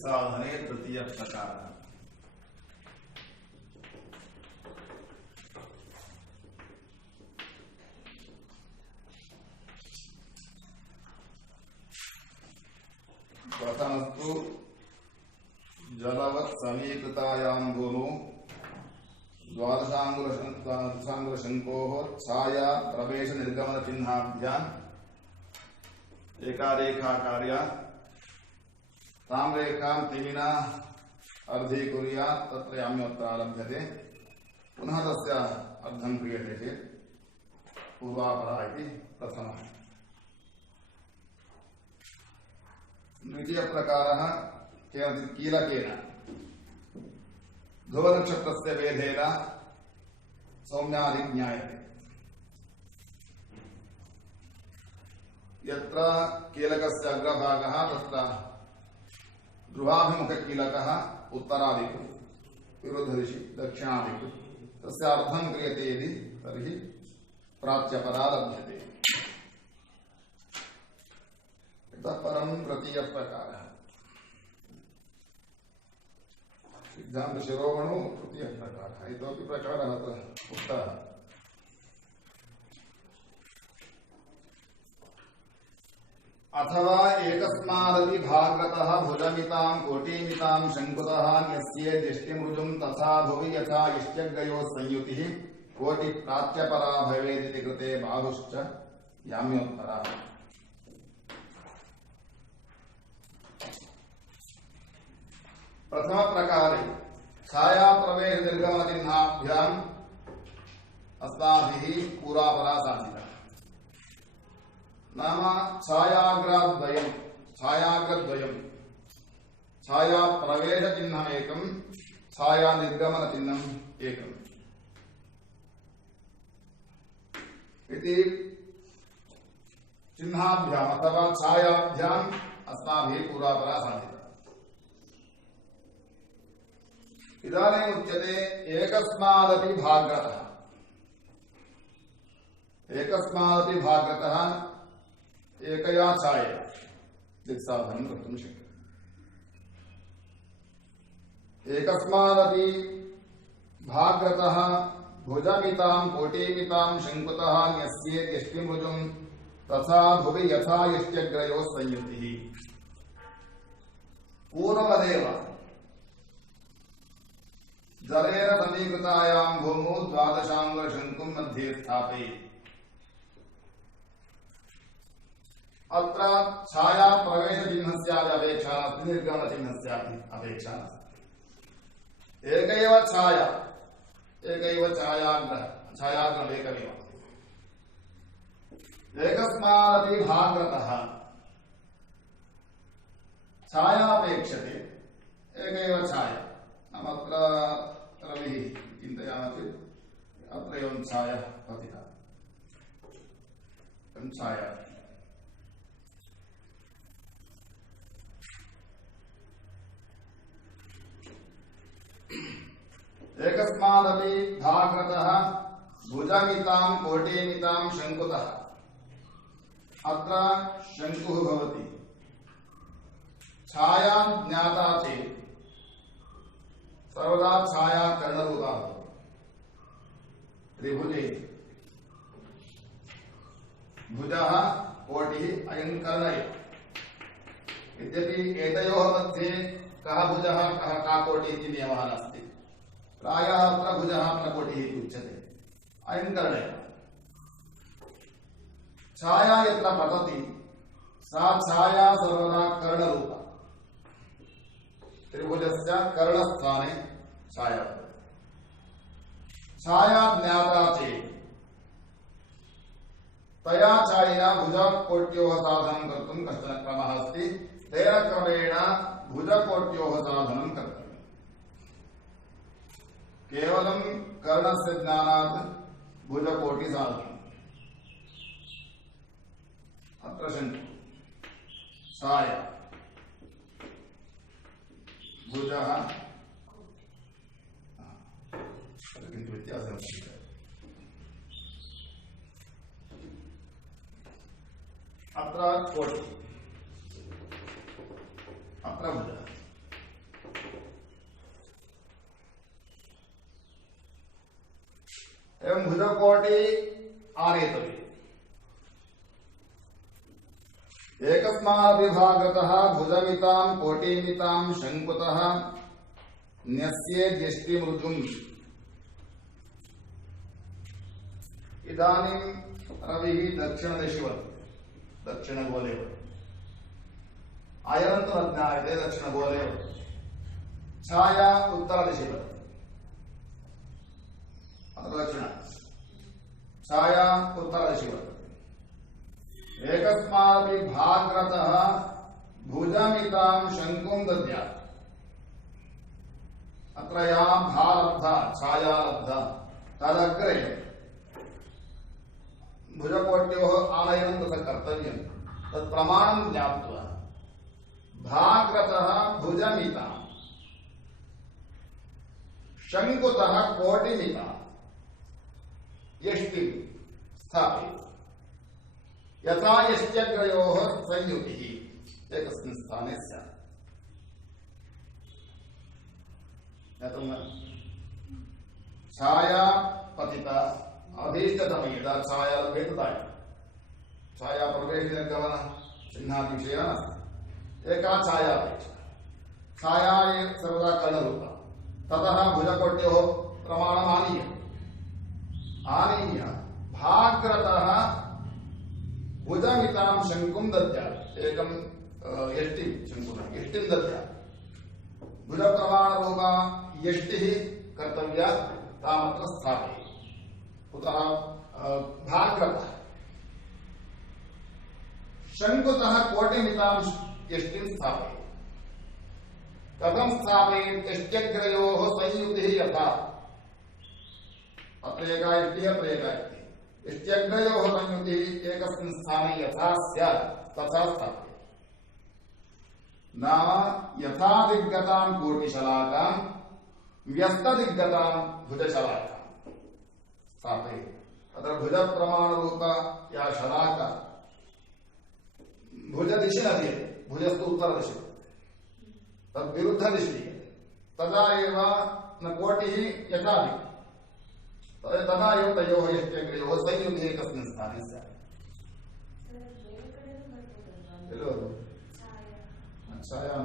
साधने तृतीय प्रकार प्रथमस्तु जलवत् समीकृतायां भूमौ द्वादशांगुलशंकोः छाया प्रवेश निर्गमन चिह्नाभ्याम् एका रेखा कार्या तां रेखां तिमिना अर्धीकुर्यात् तत्र याम्योऽत्र आरभ्यते पुनः तस्य अर्धं क्रियते चेत् पूर्वापरा इति प्रथमः। द्वितीय प्रकारः केवलं कीलकेन ध्रुवनक्षत्रस्य भेदेन सौम्यादि ज्ञायते। यत्र कीलकस्य अग्रभागः तत्र ध्रुवाभिमुखकीलकः उत्तरादिक् विरुद्धदिशि दक्षिणादिक् तस्य अर्थं क्रियते यदि तर्हि प्राच्यपरा लभ्यते। इतः परं तृतीय प्रकारः सिद्धान्त शिरोमणौ तृतीय प्रकारः इतोपि प्रकारः उक्तः। अथवा एकस्मादपि भागतः भुजमितां कोटिमितां शंकुतः न्यस्ये दृष्टिमृजुं तथा भुवि यथा इष्ट्यग्रयोः संयुतिः कोटि प्राच्यपरा भवेदिति कृते बाहुश्च याम्योत्तरा। प्रथम प्रकारे छाया प्रवेश निर्गमन चिह्नाभ्याम् अस्माभिः पूर्वापरा साधिता। नाम छायाग्रद्वयम् छाया प्रवेश चिह्नम् एकम् छाया निर्गमन चिह्नम् एकम् इति चिह्नाभ्याम् अथवा छायाभ्याम् अस्माभिः पूर्वापरा साधिता। इदानीम् उच्यते एकस्मादपि भाग्रतः एकया छायया दिक्साधनं कर्तुं शक्यते। एकस्मादपि भाग्रतः भुजमितां कोटिमितां शंकुतः न्यस्ये यष्टिमृजुं तथा भुवि यथा यष्ट्यग्रयोः संयुतिः। पूर्ववदेव जलेन समीकृतायां भूमौ द्वादशांगुलशंकुं मध्ये स्थापयेत्। अत्र छाया प्रवेश चिह्नस्यापि अपेक्षा नास्ति, निर्गमन चिह्नस्यापि अपेक्षा नास्ति। एकैव छाया एकैव छायाग्रमेकमेव। एकस्मादपि भागतः छायापेक्षते एकैव छाया। नाम अत्र रविः चिन्तयामः चेत् अत्र एवं छाया पतिता छाया। एकस्मादपि भागतः भुजमितां कोटिमितां शंकुतः अत्र शंकुः भवति। छाया ज्ञाता चेत् सर्वदा छाया कर्णरूपा भवति। त्रिभुजे भुजः कोटिः अयं कर्ण एव। यद्यपि एतयोः मध्ये कः भुजः कः का कोटिः इति नियमः नास्ति। प्रायः अत्र भुजः अत्र कोटिः इति उच्यते। अयं कर्ण एव। छाया यत्र पतति सा छाया सर्वदा कर्णरूपा। त्रिभुजस्य कर्णस्थाने छाया। छाया ज्ञाता चेत् तया छायया भुजकोट्योः साधनं कर्तुं कश्चन क्रमः अस्ति। तेन क्रमेण भुजकोट्योः साधनं कर्तव्यम्। केवलं कर्णस्य ज्ञानात् भुजकोटिसाधनम्। अत्र शंकुः छाया भुजः किन्तु व्यत्यासः अस्ति। अत्र कोटि अत्र भुजः एवं भुजकोटि आनेतव्यम्। एकस्मादपि भागतः भुजमितां कोटिमितां शङ्कुतः न्यस्येद् यष्टिमृजुम्। इदानीं रविः दक्षिणदिशि वर्तते, दक्षिणगोले वर्तते। अयनं तु न ज्ञायते, दक्षिणगोले वर्तते। छाया उत्तरदिशि वर्तते, अत्र दक्षिण छाया उत्तरदिशि वर्तते। एकस्मादपि भागतः भुजमितां शङ्कुं दद्यात्। अत्र या भालब्धा छाया लब्धा तदग्रे भुजकोट्योः आनयनं तत्र कर्तव्यं। तत् प्रमाणं ज्ञात्वा भागतः भुजमितां शङ्कुतः कोटिमितां यष्टिं स्थापयेत्। यथा यष्ट्यग्रयोः संयुतिः एकस्मिन् स्थाने स्यात्। छाया पतिता अभीष्टतमे यदा छाया लभ्यते तदा छाया प्रवेशनिर्गमन चिह्नादिविषयः नास्ति। एका छाया अपेक्षा, छाया सर्वदा कर्णरूपा। ततः भुजकोट्योः प्रमाणम् आनीय भाग्रतः भुजमितां शङ्कुं दद्यात्। एकं यष्टिं शङ्कुना यष्टिं दद्यात्। भुजप्रमाणरूपा यष्टिः कर्तव्या, तामत्र स्थापयेत्। कुतः भाग्रतः शङ्कुतः कोटिमितां यष्टिं स्थापयेत्। कथं स्थापयेत्? यष्ट्यग्रयोः संयुतिः यथा, अत्र एका यष्टिः अत्र एका यष्टिः, यष्ट्यग्रयोः संयुतिः एकस्मिन् स्थाने यथा स्यात् तथा स्थापयेत्। नाम यथा दिग्गतां कोटिशलाकां व्यस्तदिग्गतां भुजशलाकां स्थापयेत्। अत्र भुजप्रमाणरूप या शलाका भुजदिशि न दीयते, भुजस्तु उत्तरदिशि तद्विरुद्धदिशि दीयते। तदा एव न कोटिः यथा दिक्, तदा एव तयोः यष्ट्यग्रयोः संयुतिः एकस्मिन् स्थाने स्यात्। छाया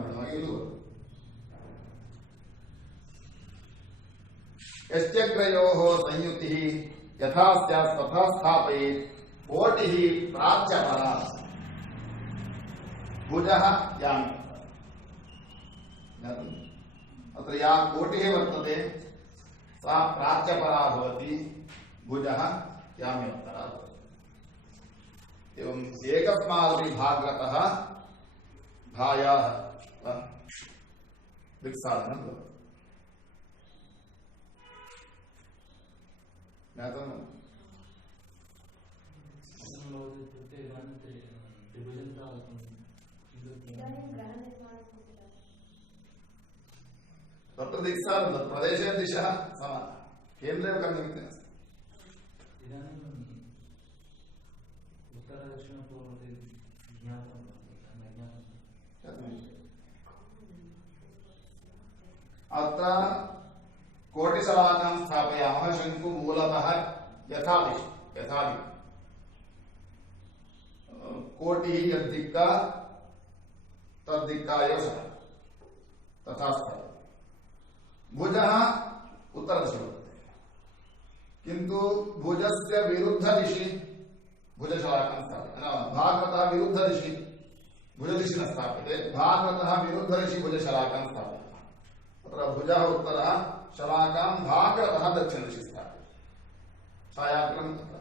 यष्ट्यग्रयोः संयुतिः यथा स्यात् तथा स्थापयेत्। कोटिः प्राच्यपरा, भुजः यामि। अत्र या कोटिः वर्तते सा प्राच्यपरा भवति, भुजः याम्योत्तरा भवति। एवम् एकस्मादपि भागतः भायाः दिक्साधनं भवति। ज्ञातं वा? तत्र दिक्साधनं प्रदेशे दिशः समानः, केन्द्रे कर्तव्यमिति नास्ति। अत्र कोटिशलाकां स्थापयामः। शङ्कु मूलतः यथा दिशि कोटिः यद्दिक्का तद्दिक्का एव तथा स्थापयति। भुजः उत्तरदिशि वर्तते, किन्तु भुजस्य विरुद्धदिशि भुजशलाकां स्थापयति। भागतः विरुद्धदिशि भुजदिशि न स्थाप्यते, भागतः विरुद्धदिशि भुजशलाकां स्थापयति। तत्र भुजः उत्तरः, शलाकां भागतः दक्षिणदिशि स्थापयति। छायाग्रं तत्र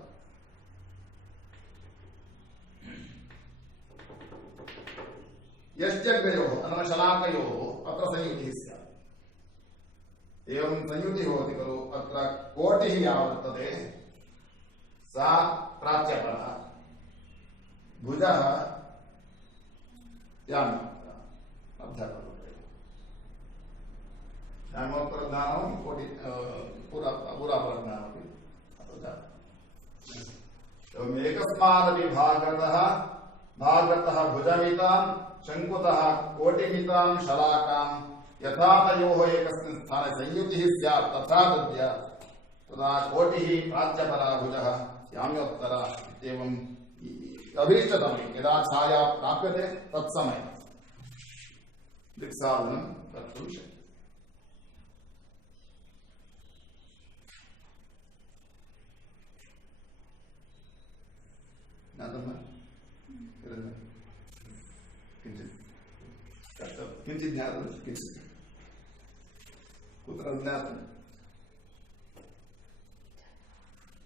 यष्ट्यग्रयोः नाम शलाकयोः अत्र संयुतिः स्यात्। एवं संयुतिः भवति खलु। अत्र कोटिः या वर्तते सा प्राच्यपरा, भुजः याम्योत्तरा अभ्याकरोति। याम्योत्तरज्ञानं कोटि पुरापरज्ञानमपि अत्र जातम्। एवम् एकस्मादपि भागतः भुजमितां शङ्कुतः कोटिमितां शलाकां यथा तयोः एकस्मिन् स्थाने संयुतिः स्यात् तथा दद्यात्। तदा कोटिः प्राच्यपराभुजः याम्योत्तर इत्येवम् अभीष्टतमे यदा छाया प्राप्यते तत्समये दिक्साधनं कर्तुं शक्यते। किञ्चित् ज्ञातं किञ्चित् कुत्र ज्ञातं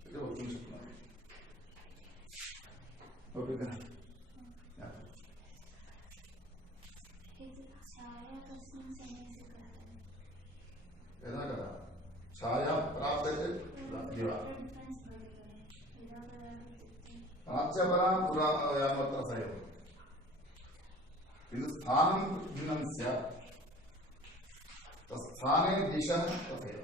इति वक्तुं शक्नोमि। यदा कदा छाया प्राप्यते प्राच्यपरा पुरायामत्र सैव किन्तु स्थानं भिन्नं स्यात् तत्स्थाने दिशः तथैव।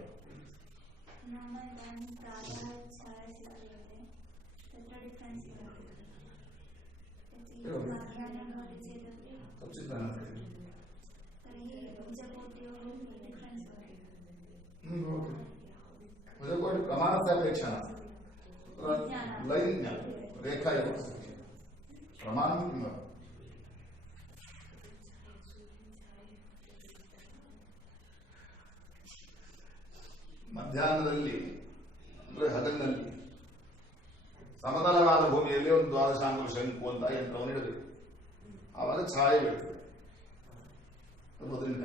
भुजकोटि प्रमाणस्य अपेक्षा नास्ति, लैन् रेखा एव प्रमाणं किम् ಮಧ್ಯಾಹ್ನದಲ್ಲಿ ಅಂದ್ರೆ ಹಗಲಿನಲ್ಲಿ ಸಮತಲವಾದ ಭೂಮಿಯಲ್ಲಿ ಒಂದು ದ್ವಾದಶಾಂಗುಲ ಶಂಕು ಅಂತ ಯಂತ್ರವನ್ನು ಇಡಬೇಕು. ಆವಾಗ ಛಾಯೆ ಬೀಳ್ತದೆ. ಮೊದಲಿನ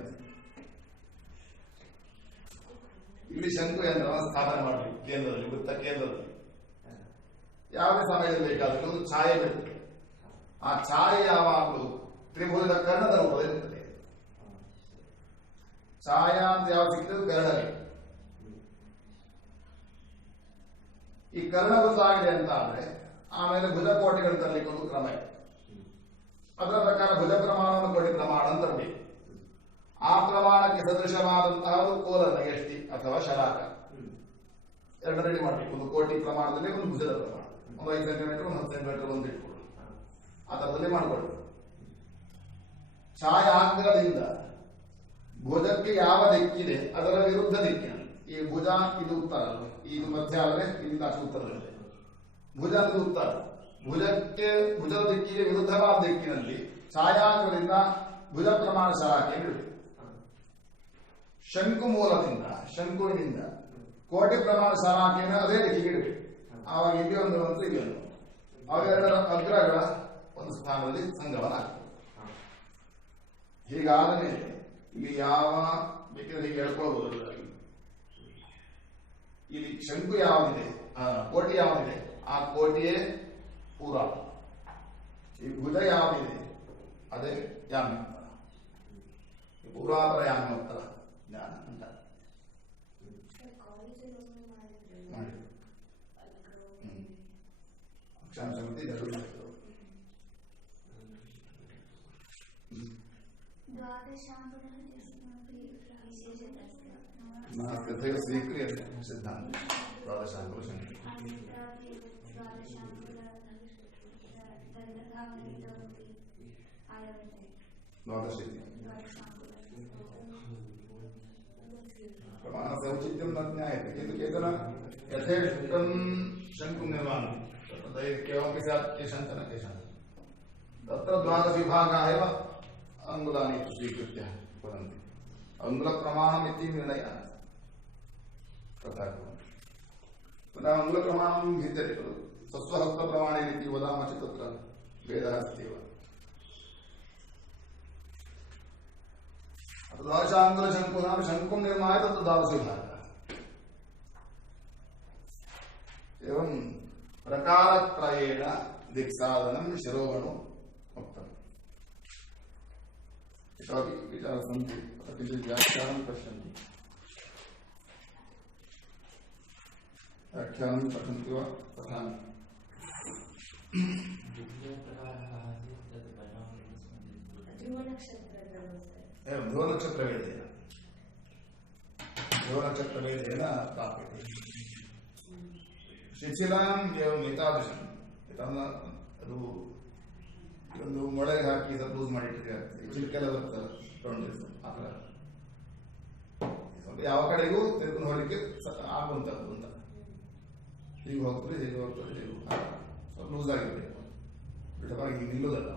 ಇಲ್ಲಿ ಶಂಕು ಯಂತ್ರವನ್ನು ಸ್ಥಾಪನೆ ಮಾಡಬೇಕು ಕೇಂದ್ರದಲ್ಲಿ, ವೃತ್ತ ಕೇಂದ್ರದಲ್ಲಿ. ಯಾವುದೇ ಸಮಯದಲ್ಲಿ ಬೇಕಾದರೂ ಒಂದು ಛಾಯೆ ಬೀಳ್ತದೆ. ಆ ಛಾಯೆ ಯಾವಾಗಲೂ ತ್ರಿಭುಜದ ಕರ್ಣದ ರೂಪದಲ್ಲಿರ್ತದೆ. ಛಾಯಾ ಅಂತ ಯಾವ ಸಿಕ್ಕಿದ್ರು ಕರ್ಣವೇ. ಈ ಕರ್ಣ ಗೊತ್ತಾಗಿದೆ ಅಂತ ಆದ್ರೆ ಆಮೇಲೆ ಭುಜಕೋಟಿಗಳು ತರಲಿಕ್ಕೆ ಒಂದು ಕ್ರಮ ಇದೆ. ಅದರ ಪ್ರಕಾರ ಭುಜ ಪ್ರಮಾಣವನ್ನು ಕೋಟಿ ಪ್ರಮಾಣ ಅಂತ ತರಬೇಕು. ಆ ಪ್ರಮಾಣಕ್ಕೆ ಸದೃಶವಾದಂತಹ ಒಂದು ಕೋಲನ ಎಷ್ಟಿ ಅಥವಾ ಶಲಾಕ ಎರಡು ರೆಡಿ ಮಾಡಬೇಕು. ಒಂದು ಕೋಟಿ ಪ್ರಮಾಣದಲ್ಲಿ ಒಂದು ಭುಜದ ಪ್ರಮಾಣ, ಒಂದು 5 ಸೆಂಟಿಮೀಟರ್, ಒಂದು 10 ಸೆಂಟಿಮೀಟರ್ ಒಂದು ಇಟ್ಕೊಳ್ಳಿ. ಆ ತರದಲ್ಲಿ ಮಾಡಿಕೊಳ್ಳಿ. ಛಾಯಾಗ್ರದಿಂದ ಭುಜಕ್ಕೆ ಯಾವ ದಿಕ್ಕಿದೆ ಅದರ ವಿರುದ್ಧ ದಿಕ್ಕಿನಲ್ಲಿ, ಈ ಭುಜ ಇದು ಉತ್ತರ ಅಲ್ವ, ಇದು ಮಧ್ಯ ಆದರೆ ಇಲ್ಲಿಂದ ಆಚೆ ಉತ್ತರದಲ್ಲಿದೆ. ಭುಜ ಅದು ಉತ್ತರ. ಭುಜದ ದಿಕ್ಕಿಗೆ ವಿರುದ್ಧವಾದ ದಿಕ್ಕಿನಲ್ಲಿ ಛಾಯಾಗ್ರದಿಂದ ಭುಜ ಪ್ರಮಾಣ ಶಲಾಕೆ ಇಡಬೇಕು. ಶಂಕು ಮೂಲದಿಂದ ಶಂಕುವಿನಿಂದ ಕೋಟಿ ಪ್ರಮಾಣ ಶಲಾಕೆಯನ್ನು ಅದೇ ದಿಕ್ಕಿಗೆ ಇಡಬೇಕು. ಆವಾಗ ಇಲ್ಲಿ ಒಂದು ಮತ್ತು ಇಲ್ಲಿ ಒಂದು, ಅವೆರಡರ ಅಗ್ರಗಳ ಒಂದು ಸ್ಥಾನದಲ್ಲಿ ಸಂಗಮನ ಆಗ್ತದೆ. ಹೀಗಾದ ಮೇಲೆ ಇಲ್ಲಿ ಯಾವ ಬೇಕಾದ್ರೆ ಹೀಗೆ ಹೇಳ್ಕೊಳ್ಬಹುದು. ಇಲ್ಲಿ ಶಂಕು ಯಾವುದಿದೆ, ಕೋಟಿ ಯಾವುದಿದೆ ಆ ಕೋಟಿಯೇ ಪೂರ. ಈ ಭುಜ ಯಾವುದಿದೆ ಅದೇ ಯಾಮ್ಯೋತ್ತರ. ಪೂರಾಪರ ಯಾಮ್ಯೋತ್ತರ ಜ್ಞಾನ ಅಂತ ಅಕ್ಷಾಂಶ ಸ್ವೀಕ್ರಿಯತೆ ಸಿದ್ಧಾಂತ ದ್ವಾದಶಾಂಗುಲ ಶಂಕು. प्रमाणस्य औचित्यं न ज्ञायते किन्तु केचन यथेष्टं शङ्कुं निर्माणं तत्र दैर्घ्यमपि स्यात् केषां न केषां तत्र 12 विभागाः एव अङ्गुलानि स्वीकृत्य वदन्ति. अङ्गुलप्रमाणम् इति निर्णयः तथा कुर्वन्ति. पुनः अङ्गुलप्रमाणं भिद्यते खलु, स्वस्वहस्तप्रमाणेन इति वदामः चेत् तत्र भेदः अस्ति एव. द्वादशांगुल शंकुनां शंकुं निर्माय तत्र 12 विभागाः. एवं प्रकारत्रयेण दिक्साधनं शिरोवणो उक्तम्. इतोपि विचाराः सन्ति, किञ्चित् व्याख्यानं पश्यन्तु. व्याख्यानं पठन्ति वा पठामि? एवं ध्रुवनक्षत्रभेदेन प्राप्यते. ಶಿಥಿಲಾಂ एवं एतादृशम् ಅದು ಒಂದು ಮೊಳೆಗೆ ಹಾಕಿ ಲೂಸ್ ಮಾಡಿಟ್ಟಿದ್ದಾರೆ. ಚಿಲ್ಕೆಲ್ಲ ಬರ್ತಲ್ಲ ಆ ಥರ ಯಾವ ಕಡೆಗೂ ತೆಗೆದುಕೊಂಡು ಹೋಗಲಿಕ್ಕೆ ಆಗುವಂಥದ್ದು ಅಂತ ಹೀಗೆ ಹೋಗ್ತದೆ ಹೀಗೆ ಹೋಗ್ತದೆ ಹೀಗೆ ಸ್ವಲ್ಪ ಲೂಸ್ ಆಗಿರಬೇಕು, ಬಿಟ್ಟವಾಗಿ ಹೀಗೆ ನಿಲ್ಲೋದಲ್ಲ.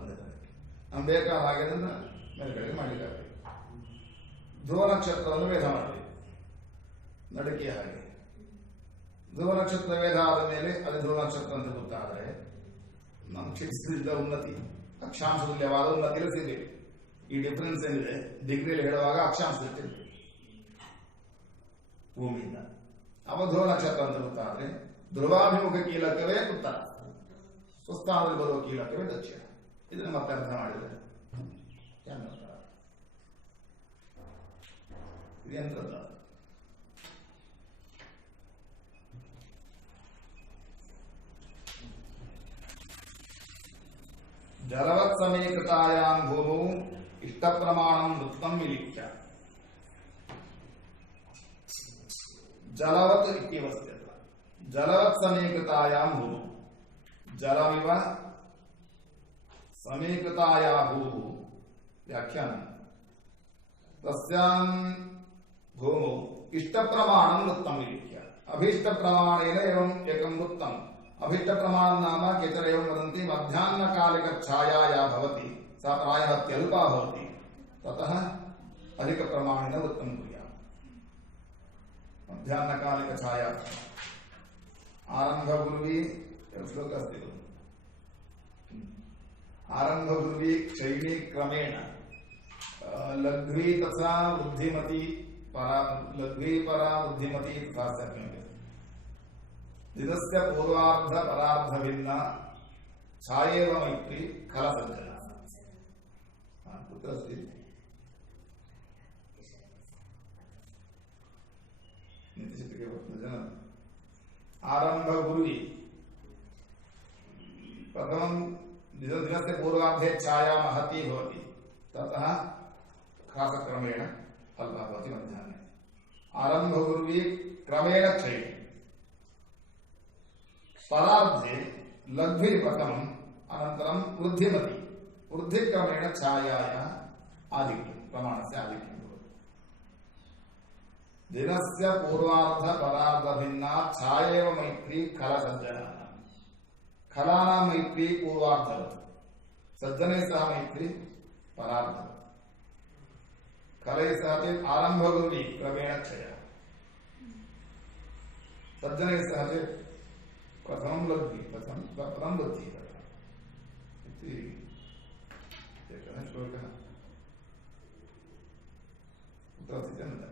ನಮ್ಗೆ ಬೇಕಾದ ಹಾಗೆ ಅದನ್ನು ಮೇಲ್ಗಡೆಗೆ ಮಾಡಲಿಕ್ಕಾಗಬೇಕು. ಧ್ರುವ ನಕ್ಷತ್ರವನ್ನು ವೇದ ಮಾಡಬೇಕು, ನಡಕೆ ಹಾಗೆ. ಧ್ರುವ ನಕ್ಷತ್ರ ವೇದ ಆದ ಮೇಲೆ ಅದು ಧ್ರುವ ನಕ್ಷತ್ರ ಅಂತ ಗೊತ್ತಾದರೆ ನಮ್ಮ ಕ್ಷಿತಿಸಿದ ಉನ್ನತಿ, ಅಕ್ಷಾಂಶದಲ್ಲಿಯವಾದ ಉನ್ನತಿಯಲ್ಲಿ ಸಿಗಬೇಕು. ಈ ಡಿಫರೆನ್ಸ್ ಏನಿದೆ ಡಿಗ್ರಿಯಲ್ಲಿ ಹೇಳುವಾಗ ಅಕ್ಷಾಂಶ ಇರ್ತಿರ್ಬೇಕು ಭೂಮಿಯಿಂದ. ಅವ ಧ್ರುವ ನಕ್ಷತ್ರ ಅಂತ ಗೊತ್ತಾದ್ರೆ ಧ್ರುವಾಭಿಮುಖ ಕೀಲಕವೇ ಉತ್ತರ, ಸ್ವಸ್ಥಾನದಲ್ಲಿ ಬರುವ ಕೀಲಕವೇ ದಕ್ಷಿಣ. ಇದನ್ನು ಮತ್ತೆ ಅರ್ಥ ಮಾಡಿದರೆ ಎಂತದ ಜಲವತ್ ಸಮೀಕೃತಾಯಾಂ ಭೂಮೌ ಇಷ್ಟ ಪ್ರಮಾಣಂ ವೃತ್ತಂ ವಿಲಿಖ್ಯ. ಜಲವತ್ ಇತ್ಯವಸ್ತೆ. ಜಲವತ್ ಸಮೀಕೃತಾಯಾಂ ಭೂಮೌ ಜಲಮಿವ ಸಮೀಕೃತಾಯಾ ಭೂಮೌ ವ್ಯಾಖ್ಯಾನ तस्यां भूमौ इष्ट प्रमाणं वृत्तं विलिख्य. अभीष्ट प्रमाणेन एवं एकं वृत्तम्. अभीष्ट प्रमाणं नाम केचन एवं वदन्ति मध्याह्नकालिक छाया या भवति सा प्रायः अत्यल्पा भवति, ततः अधिक प्रमाणेन वृत्तं कुर्यात्. मध्याह्नकालिक छाया आरम्भगुर्वी श्लोक अस्ति खलु, आरम्भगुर्वी क्षयिणी क्रमेण लघ्वी तथा बुद्धिमती परा, लघ्वी परा बुद्धिमती तथा शक्यते. दिदस्य पूर्वार्ध परार्ध भिन्ना छायेव मैत्री खलसज्जना. कुत्र अस्ति? नीतिचित्रे वर्तते. आरम्भगुर्वी प्रथमं दिनस्य पूर्वार्धे छाया महती भवति, ततः ह्रासक्रमेण अल्पा भवति मध्याह्ने. आरम्भगुर्वी क्रमेण क्षयति. परार्धे लघ्वी प्रथमम् अनन्तरं वृद्धिमती. वृद्धिक्रमेण छायायाः आधिक्यं, प्रमाणस्य आधिक्यं भवति. दिनस्य पूर्वार्ध परार्ध भिन्ना छायेव मैत्री खलसज्जनानां. खलानां मैत्री पूर्वार्धवत्, सज्जने सह मैत्री परार्धवत्. खलैः सह चेत् आरम्भगुर्वी क्रमेण क्षय, सज्जनैः सह चेत् प्रथमं लघ्वी प्रथमं वृद्धि इति एकः श्लोकः. कुत्र अस्ति चेत्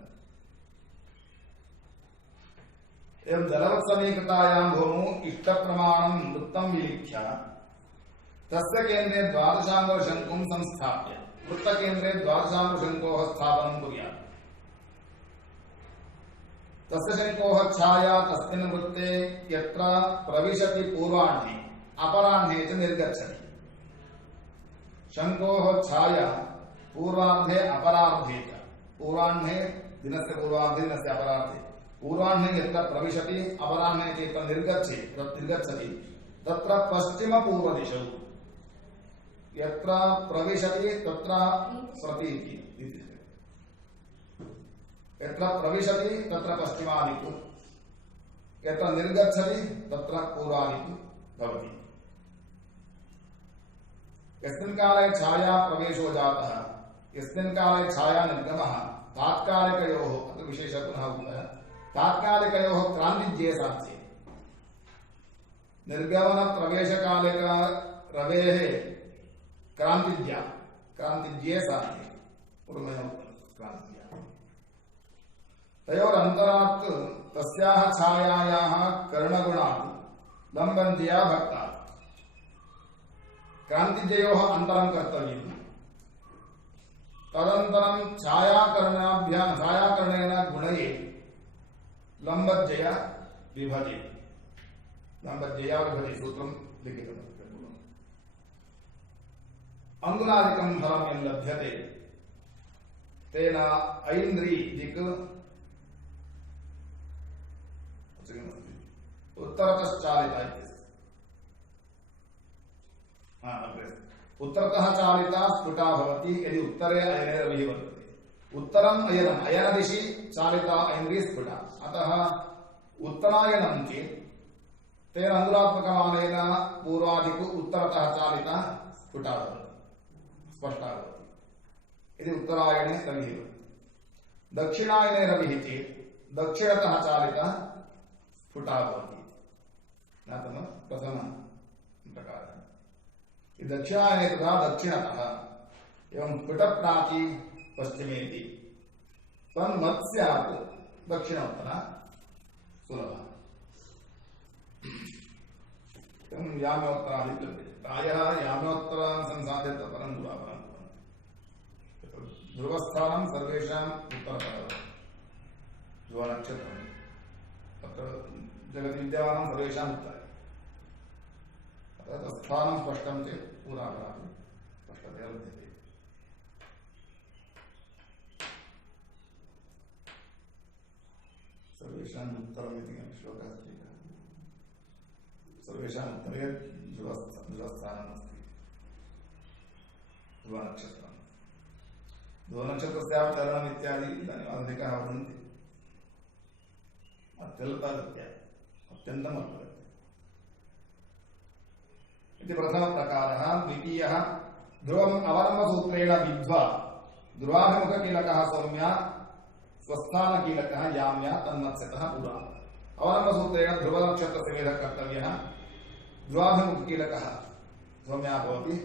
एवं जलवत् समीकृतायां भूमौ इष्टप्रमाणं वृत्तं विलिख्य तस्य केन्द्रे द्वादशाङ्गुलशङ्कुं संस्थाप्य वृत्तकेन्द्रे द्वादशाङ्गुलशङ्कोः स्थापनं कुर्यात्. तस्य शङ्कोः छाया तस्मिन् वृत्ते यत्र प्रविशति पूर्वाह्णे अपराह्णे च निर्गच्छति. शङ्कोः छाया पूर्वार्धे अपरार्धे च, पूर्वाह्णे दिनस्य पूर्वार्धे दिनस्य अपरार्धे, पूर्वाह्णे यत्र प्रविशति अपराह्णे च यत्र निर्गच्छति तत्र पश्चिमपूर्वदिशौ यत्र प्रविशति तत्र प्रतीति, यत्र प्रविशति तत्र पश्चिमादिकु, यत्र निर्गच्छति तत्र पूर्वादिकु भवति. यस्मिन् काले छाया प्रवेशो जातः यस्मिन् काले छाया निर्गमः तात्कालिकयोः, अत्र विशेषः पुनः उक्तः, तात्कालिकयोः क्रान्तिज्ये साध्ये. निर्गमन प्रवेशकालिक रवेः क्रान्तिज्ये साध्ये क्रान्तिज्या. तयोरन्तरात् तस्याः छायायाः कर्णगुणात् लम्बन्त्या भक्तात्. क्रान्तिज्ययोः अन्तरं कर्तव्यम्. तदनन्तरं छायाकर्णेन गुणये लम्बज्जया विभजे. लम्बज्जया विभजे सूत्रं लिखितम्. अंगुलादिकं फलं यन् लभ्यते तेन ऐन्द्री दिक् उत्तरतश्चालिता इत्यस्ति. उत्तरतः चालिता स्फुटा भवति यदि उत्तरे अयने रविः वर्तते. उत्तरम् अयनम्, अयनदिशि चालिता ऐन्द्री स्फुटा. अतः उत्तरायणं चेत् तेन अंगुलात्मकमानेन पूर्वादिकु उत्तरतः चालितः स्फुटः स्पष्टः भवति इति उत्तरायणे रविः दक्षिणायने रविः चेत् दक्षिणतः चालितः स्फुटः भवति ज्ञातम् प्रथमः प्रकारः दक्षिणायने तथा दक्षिणतः एवं स्फुटप्राची पश्चिमेति तन्मत् स्यात् दक्षिणोत्तरः सुलभः याम्योत्तरादि लभ्यते प्रायः याम्योत्तरान् संसाध्य परं दुरापरं ध्रुवस्थानं सर्वेषाम् उत्तरतः ध्रुवनक्षत्रं तत्र जगति विद्यमानं सर्वेषाम् उत्तरे अतः तत्स्थानं स्पष्टं चेत् पूरापरापि स्पष्टतया लभ्यते सर्वेषाम् उत्तरम् इति श्लोकः अस्ति सर्वेषाम् उत्तरे ध्रुवस्थानम् अस्ति ध्रुवनक्षत्रम् ध्रुवनक्षत्रस्यापि चरणम् इत्यादि इदानीम् आधुनिकाः वदन्ति अत्यल्पगत्या अत्यन्तम् अल्पगत्या इति प्रथमप्रकारः द्वितीयः ध्रुवम् अवलम्बसूत्रेण विद्ध्वा ध्रुवाभिमुखकीलकः सौम्या स्वस्थानकीलकः याम्या तन्मत्स्यतः पुरा अवलम्बसूत्रेण ध्रुवनक्षत्रस्य भेदः कर्तव्यः ध्रुवाभिमुखकीलकः सौम्या भवति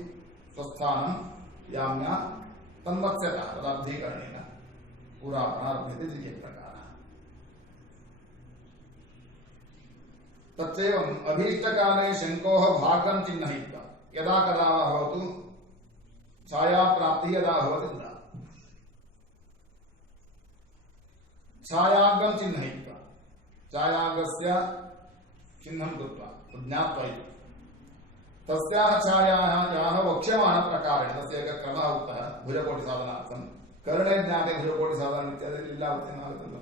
स्वस्थानं याम्या तन्मत्स्यतः पदार्थीकरणेन पुरा प्रारभ्यते द्वितीयप्रकारः तच्चैवम् अभीष्टकाले शङ्कोः भागं चिह्नयित्वा यदा कदा वा भवतु छायाप्राप्तिः यदा भवति तदा छायाग्रं चिह्नयित्वा छायाग्रस्य चिह्नं कृत्वा ज्ञात्वा तस्याः छायाः याः वक्ष्यमाणप्रकारेण तस्य एकः क्रमः उक्तः भुजकोटिसाधनार्थं कर्णे ज्ञाते भुजकोटिसाधनम् इत्यादि लीलावत्येन आगतं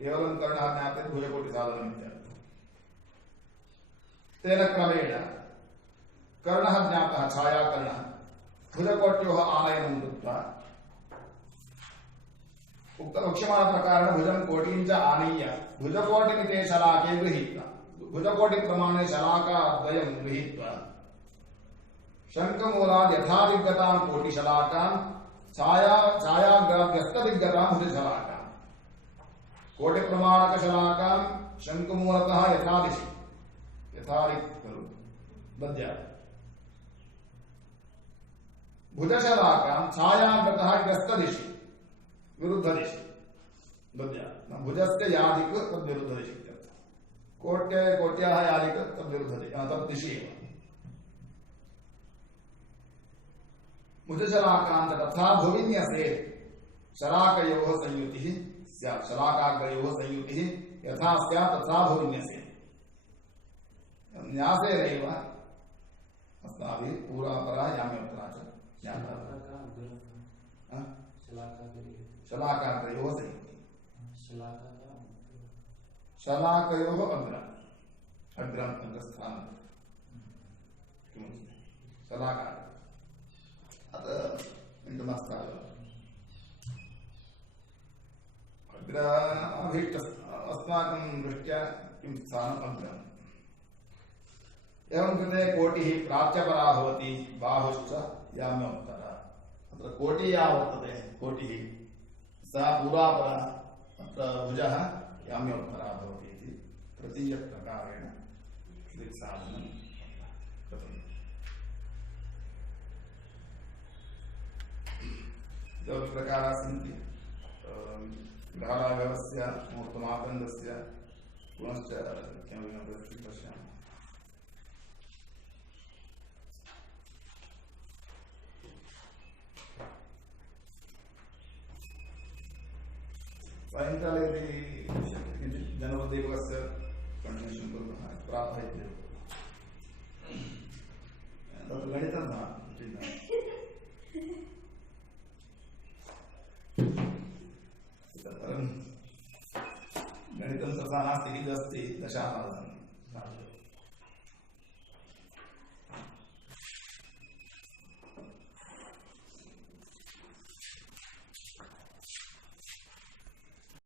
केवलं कर्णः ज्ञाते भुजकोटिसाधनम् इत्यादि तेन क्रमेण कर्णः ज्ञातः छायाकर्णः भुजकोट्योः आनयनं कृत्वा उक्तवक्ष्यमाणप्रकारेण भुजं कोटिं च आनीय भुजकोटिमिते शलाके गृहीत्वा भुजकोटिप्रमाणे शलाकाद्वयं गृहीत्वा शङ्खमूलाद् यथादिग्गतां कोटिशलाकां छायाग्राभ्यस्तदिग्गतां भुजशलाकां कोटिप्रमाणकशलाकां शङ्खमूलतः यथादिशि यथादिक् खलु दद्यात् भुजशलाकां छायाग्रतः ग्रस्तदिशि विरुद्धदिशि दद्यात् भुजस्य यादिक् तद्विरुद्धदिशि कोट्याः यादिक् तद्विरुद्धदिशि तद्दिशि एव भुजशलाकां च तथा भुविन्यसेत् शलाकयोः संयुतिः स्यात् शलाकाग्रयोः संयुतिः यथा स्यात् तथा भुविन्यसेत् न्यासेनैव अस्माभिः पूर्वापरा याम्योत्तरा च ज्ञातः शलाकाग्रयोः संयुतिः शलाकयोः अग्रम् अग्रस्थानं किमस्ति शलाकाग्रम् अतः अग्राभीष्ट अस्माकं दृष्ट्या किं स्थानम् अग्रम् एवं कृते कोटिः प्राच्यपरा भवति बाहुश्च याम्योत्तरा अत्र कोटिः या वर्तते कोटिः सा पूर्वापरा अत्र भुजः याम्योत्तरा भवति इति तृतीयप्रकारेण साधनं कृतम् प्रकाराः सन्ति ग्रहराघवस्य मूर्तमातङ्गस्य पुनश्च किमपि पश्यामः सायङ्काले यदि किञ्चित् जनपदीपकस्य कण्टिन्यूशन् कुर्मः प्रातः इत्येव तत् गणितं न चिन्ता परं गणितं तथा नास्ति इति अस्ति दशासाधनम्